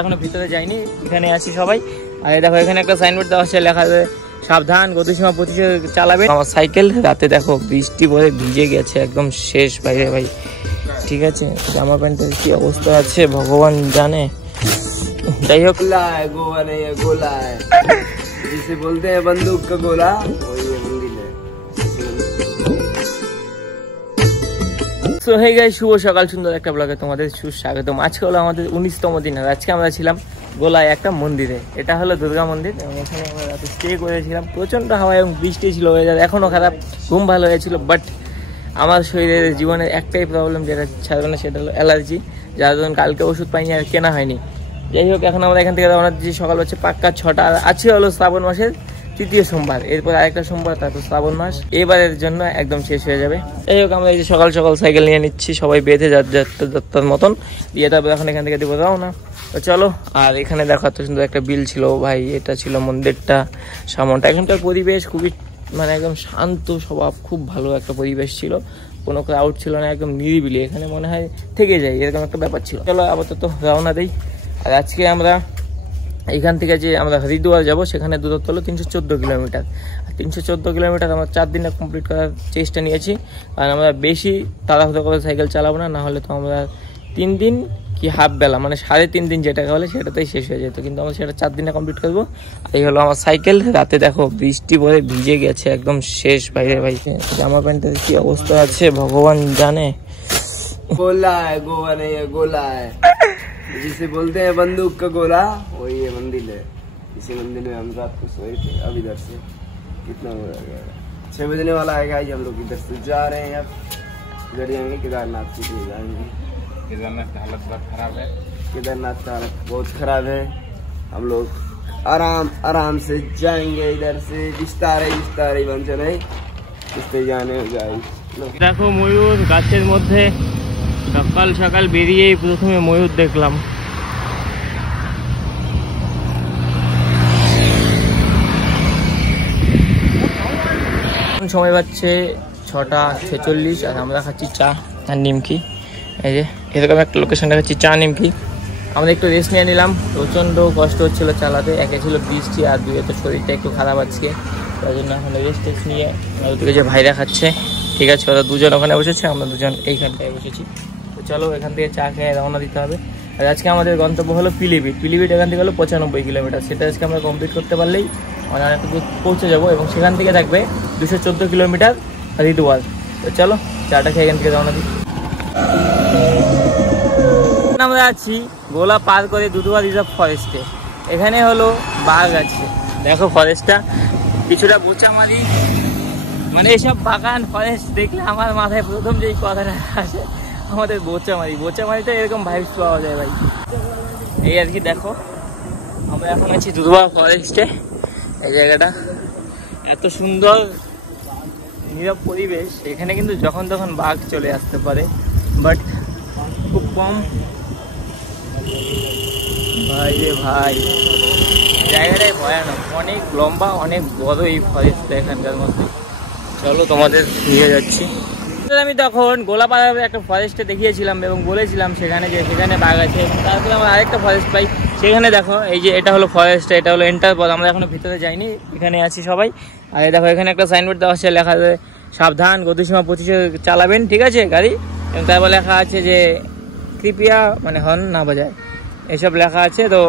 এখনো ভিতরে যাইনি, এখানে আছি সবাই। আর দেখো এখানে একটা সাইনবোর্ড দেওয়া আছে, লেখা আছে সাবধান গতিসীমা 25 চালাবে। আমার সাইকেল রাতে দেখো বৃষ্টি পরে ভিজে গেছে একদম শেষ বাইরে ভাই। ঠিক আছে, জামা প্যান্টের কি অবস্থা আছে ভগবান জানে। যাই হোক, गोवा नहीं है गोला है, जिसे बोलते हैं बंदूक का गोला, वही ये मंदिर है। সো হে গাইস, শুভ সকাল, সুন্দর একটা ব্লগে তোমাদের সুস্বাগতম। আজকে হলো আমাদের 19তম দিন। আর আজকে আমরা ছিলাম গোলায় একটা মন্দিরে। এটা হলো দুর্গা মন্দির এবং এখানে আমরা রাতে স্টে করেছিলাম। প্রচণ্ড হাওয়া এবং বৃষ্টি ছিল, ওয়েদার এখনও খারাপ, ঘুম ভালো হয়েছিল। বাট আমার শরীরের জীবনের একটাই প্রবলেম যেটা ছাড়বে না, সেটা হলো অ্যালার্জি, যার জন্য কালকে ওষুধ পাইনি আর কেনা হয়নি। যাই হোক, এখন আমরা এখান থেকে রওনা দিচ্ছি। সকাল হচ্ছে পাক্কা 6টা। আর আজকে হলো শ্রাবণ মাসের 3য় সোমবার, এরপর আরেকটা সোমবার, তারপর শ্রাবণ মাস এবারের জন্য একদম শেষ হয়ে যাবে। যাই হোক, আমরা এই যে সকাল সকাল সাইকেল নিয়ে নিচ্ছি, সবাই বেঁধে যাত্রার মতন দিয়ে, তারপর এখন এখান থেকে দিব রওনা। তো চলো। আর এখানে দেখো এত সুন্দর একটা বিল ছিল ভাই, এটা ছিল মন্দিরটা, সামনটা। এখানকার পরিবেশ খুবই মানে একদম শান্ত স্বভাব, খুব ভালো একটা পরিবেশ ছিল, কোনো ক্রাউড ছিল না, একদম নিরিবিলি। এখানে মনে হয় থেকে যায় এরকম একটা ব্যাপার ছিল। চলো আপাতত রওনা দেই। আর আজকে আমরা এইখান থেকে যে আমরা হরিদ্বার যাব, সেখানে দূরত্ব হলো 314 কিলোমিটার। আর 314 কিলোমিটার আমরা 4 দিনে কমপ্লিট করার চেষ্টা নিয়েছি। কারণ আমরা বেশি তাড়াহুড়ো করে সাইকেল চালাবো না, নাহলে তো আমরা 3 দিন কি হাফ বেলা মানে 3.5 দিন যেটাকে বলে সেটাতেই শেষ হয়ে যেত। কিন্তু আমরা সেটা 4 দিনে কমপ্লিট করবো। এই হলো আমার সাইকেল। রাতে দেখো বৃষ্টি পরে ভিজে গেছে একদম শেষ বাইরে ভাই। জামা প্যান্টের কি অবস্থা আছে ভগবান জানে। गोला है, गोवा नहीं है गोला है, जिसे बोलते हैं बंदूक का गोला, वही ये मंदिर है। इसी मंदिर में हम रात को सोए थे। अब इधर से कितना हो गया, 6 बजने वाला है गाइस। हम लोग इधर से जा रहे हैं, अब इधर जाएंगे केदारनाथ के लिए जाएंगे। केदारनाथ का हालत बहुत खराब है, केदारनाथ का हालत बहुत खराब है। हम लोग आराम से जाएंगे, इधर से विस्तारे बन चले इससे जाने गाइस। দেখো ময়ূর গাছের মধ্যে, সকাল সকাল বেরিয়েই প্রথমে ময়ূর দেখলাম। সময় পাচ্ছে 6:46 আর আমরা খাচ্ছি চা আর নিমকি। এই যে এরকম একটা লোকেশন দেখাচ্ছি, চা নিমকি। আমরা একটু রেস্ট নিয়ে নিলাম, প্রচণ্ড কষ্ট হচ্ছিলো চালাতে। একে ছিল বৃষ্টি আর দুয়ে তো শরীরটা একটু খারাপ আজকে, তাই জন্য এখন রেস্ট নিয়ে ওদিকে যে ভাইরা খাচ্ছে। ঠিক আছে, ওরা দুজন ওখানে বসেছে, আমরা দুজন এইখানটায় বসেছি। তো চলো এখান থেকে চা খেয়ে রওনা দিতে হবে। আর আজকে আমাদের গন্তব্য হলো পিলিভিট। এখান থেকে হলো 95 কিলোমিটার। সেটা আজকে আমরা কমপ্লিট করতে পারলেই আমরা অনেকটা দূর পৌঁছে যাবো এবং সেখান থেকে থাকবে 214 কিলোমিটার হরিদ্বার। তো চলো চাটা খেয়ে এখান থেকে রওনা দিই। আমরা আছি গোলা পার করে দুধুয়া রিজার্ভ ফরেস্টে। এখানে হলো বাঘ আছে, দেখো ফরেস্টটা কিছুটা বোচামারি, মানে এইসব বাগান ফরেস্ট দেখলে আমার মাথায় প্রথম যেই কথাটা আসে আমাদের বোচামারিতে এরকম ভাইবস পাওয়া যায় ভাই। এই আর কি, দেখো আমরা এখন আছি দুধুয়া ফরেস্টে। এই জায়গাটা এত সুন্দর নীরব পরিবেশ, এখানে কিন্তু যখন তখন বাঘ চলে আসতে পারে, বাট খুব কম। ভাই রে ভাই, জায়গাটাই ভয়ানক, অনেক লম্বা, অনেক বড় এই ফরেস্টটা এখানকার মধ্যে। চলো তোমাদের নিয়ে যাচ্ছি। আমি তখন গোলাপাড়ার একটা ফরেস্টে দেখিয়েছিলাম এবং বলেছিলাম সেখানে যে সেখানে বাঘ আছে, এবং তারপরে আমরা আরেকটা ফরেস্ট পাই। সেখানে দেখো এই যে এটা হলো ফরেস্ট, এটা হলো এন্টার পথ। আমরা এখনো ভিতরে যাইনি, এখানে আছি সবাই। আর দেখো এখানে একটা সাইনবোর্ড দেওয়া আছে, লেখা আছে সাবধান গতিসীমা 25 চালাবেন, ঠিক আছে গাড়ি। এবং তারপর লেখা আছে যে কৃপয়া মানে হর্ন না বাজায়, এসব লেখা আছে। তো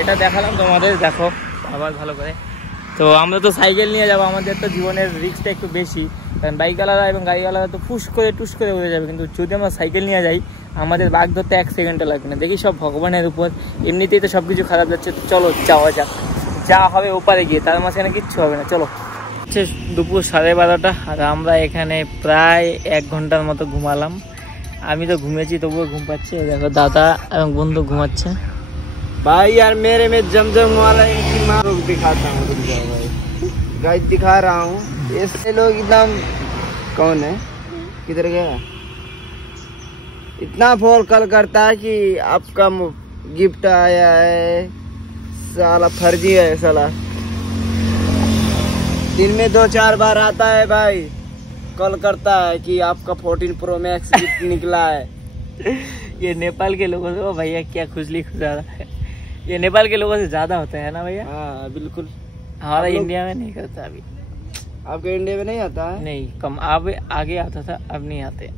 এটা দেখালাম তোমাদের, দেখো আবার ভালো করে। তো আমরা তো সাইকেল নিয়ে যাবো, আমাদের তো জীবনের রিস্কটা একটু বেশি, কারণ বাইকওয়ালারা এবং গাড়িওয়ালারা তো টুস করে উড়ে যাবে। কিন্তু যদি আমরা সাইকেল নিয়ে যাই, আমাদের বাঘ ধরতে 1 সেকেন্ডও লাগবে না। দেখি সব ভগবানের উপর, এমনিতেই তো সব কিছু খারাপ যাচ্ছে। তো চলো যাওয়া যাক, যা হবে ওপারে গিয়ে, তার মাঝখানে কিচ্ছু হবে না। চলো। হচ্ছে দুপুর 12:30 আর আমরা এখানে প্রায় 1 ঘন্টার মতো ঘুমালাম। আমি তো ঘুমিয়েছি, তবুও ঘুম পাচ্ছে। দেখো দাদা এবং বন্ধু ঘুমাচ্ছে। भाई यार मेरे में जमजम वाला इनकी माँ लोग दिखाता हूँ, रुक जाओ भाई, गाइस दिखा रहा हूँ। ऐसे लोग एकदम, कौन है, किधर गया, इतना फोन कॉल करता है कि आपका गिफ्ट आया है, साला फर्जी है साला। दिन में 2-4 बार आता है भाई, कॉल करता है कि आपका 14 प्रो मैक्स गिफ्ट निकला है। ये नेपाल के लोगों को भैया क्या खुजली खुजा रहा है। ये नेपाल के लोगों से ज्यादा होता है ना भैया? हाँ बिल्कुल। हमारा आप लोग- इंडिया में नहीं करता अभी। आपके इंडिया में नहीं आता है? नहीं, कम अब आगे आता था, अब नहीं आते।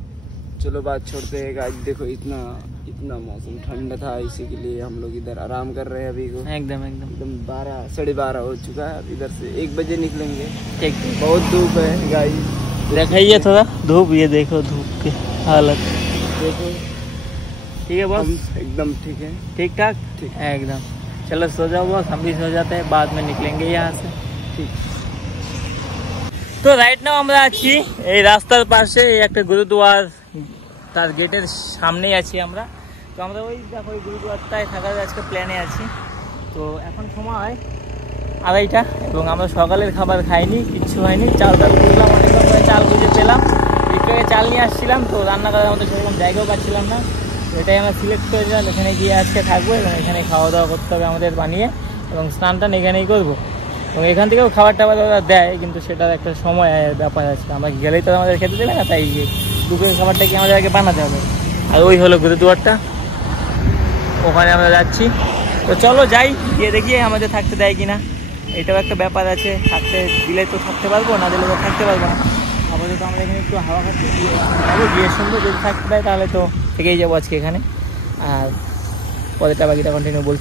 चलो बात छोड़ते हैं। आज देखो इतना इतना मौसम ठंड था, इसी के लिए हम लोग इधर आराम कर रहे हैं अभी को। एकदम एकदम एकदम 12 साढ़े 12 हो चुका है। अब इधर से 1 बजे निकलेंगे। ठीक। बहुत धूप है गाइस, दिखाइए थोड़ा धूप, ये देखो धूप की हालत। देखो। ठीक है बॉस, एकदम ठीक है। ठीक ठाक ठीक। एकदम। चलो सो जाओ बॉस, हम भी सो जाते हैं, बाद में निकलेंगे यहाँ से। ঠিক। তো রাইট নাও আমরা আছি এই রাস্তার পাশে, এই একটা গুরুদুয়ার, তার গেটের সামনেই আছি আমরা। তো আমরা ওই দেখো ওই গুরুদুয়ারটায় থাকার আজকে প্ল্যানে আছি। তো এখন সময় 2:30 এবং আমরা সকালের খাবার খাইনি, কিচ্ছু হয়নি। চাল বুঝলাম, অনেক রকমের চাল বুঝে পেলাম। একটু আগে চাল নিয়ে আসছিলাম, তো রান্না করার মতো সেরকম জায়গাও পাচ্ছিলাম না। তো এটাই আমরা সিলেক্ট করেছিলাম, এখানে গিয়ে আজকে থাকবো এবং এখানে খাওয়া দাওয়া করতে হবে আমাদের বানিয়ে, এবং স্নান টান এখানেই করবো। এবং এখান থেকেও খাবার টাবার ওরা দেয়, কিন্তু সেটার একটা সময় ব্যাপার আছে। আমরা গেলেই তো আমাদের খেতে দেবে না, তাই দুপুরের খাবারটা কি আমাদের আগে বানাতে হবে। আর ওই হলো গুরুদুয়ারটা, ওখানে আমরা যাচ্ছি। তো চলো যাই, গিয়ে দেখি আমাদের থাকতে দেয় কিনা। এটাও একটা ব্যাপার আছে, থাকতে দিলে তো থাকতে পারবো, না দিলে তো থাকতে পারবো না। আপাতত আমরা এখানে একটু হাওয়া খাচ্ছি, গিয়ে সুন্দর যদি থাকতে দেয় তাহলে তো থেকেই যাবো আজকে এখানে। আর পরেরটা বাকিটা কন্টিনিউ বলছি।